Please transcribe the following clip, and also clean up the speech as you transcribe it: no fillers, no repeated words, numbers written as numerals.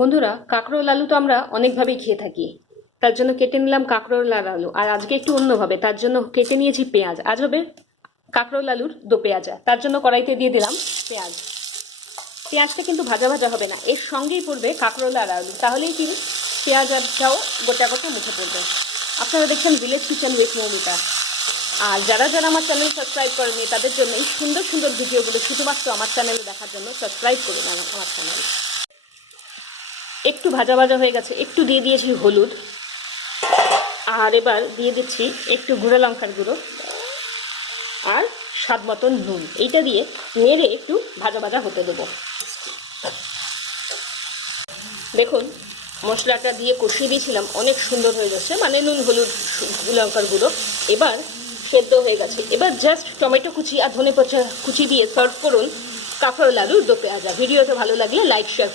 বন্ধুরা, কাঁকরোল আলু তো আমরা অনেকভাবেই খেয়ে থাকি। তার জন্য কেটে নিলাম কাঁকরোল আর আলু। আর আজকে একটু অন্যভাবে, তার জন্য কেটে নিয়েছি পেঁয়াজ। আজ হবে কাঁকরোল আলুর দো পেঁয়াজা। তার জন্য কড়াইতে দিয়ে দিলাম পেঁয়াজ। পেঁয়াজটা কিন্তু ভাজা ভাজা হবে না, এর সঙ্গেই পড়বে কাঁকরোল আর আলু, তাহলেই কি পেঁয়াজটাও গোটা গোটা মুখে পড়বে। আপনারা দেখছেন ভিলেজ কিচেন উইথ মৌমিতা। আর যারা যারা আমার চ্যানেল সাবস্ক্রাইব করেনি তাদের জন্য এই সুন্দর সুন্দর ভিডিওগুলো শুধুমাত্র আমার চ্যানেলে দেখার জন্য সাবস্ক্রাইব করুন আমার চ্যানেল। একটু ভাজা ভাজা হয়ে গেছে, একটু দিয়ে দিয়েছি হলুদ, আর এবার দিয়ে দিচ্ছি একটু গুঁড়ো লঙ্কার গুঁড়ো আর স্বাদ মতন নুন। এইটা দিয়ে নেড়ে একটু ভাজা ভাজা হতে দেবো। দেখুন, মশলাটা দিয়ে কষিয়ে দিয়েছিলাম, অনেক সুন্দর হয়ে যাচ্ছে, মানে নুন হলুদ লঙ্কার গুঁড়ো এবার সেদ্ধ হয়ে গেছে। এবার জাস্ট টমেটো কুচি আর ধনে পাতা কুচি দিয়ে সার্ভ করুন কাঁকরোল আলুর দো পেঁয়াজা। ভিডিওটা ভালো লাগলে লাইক শেয়ার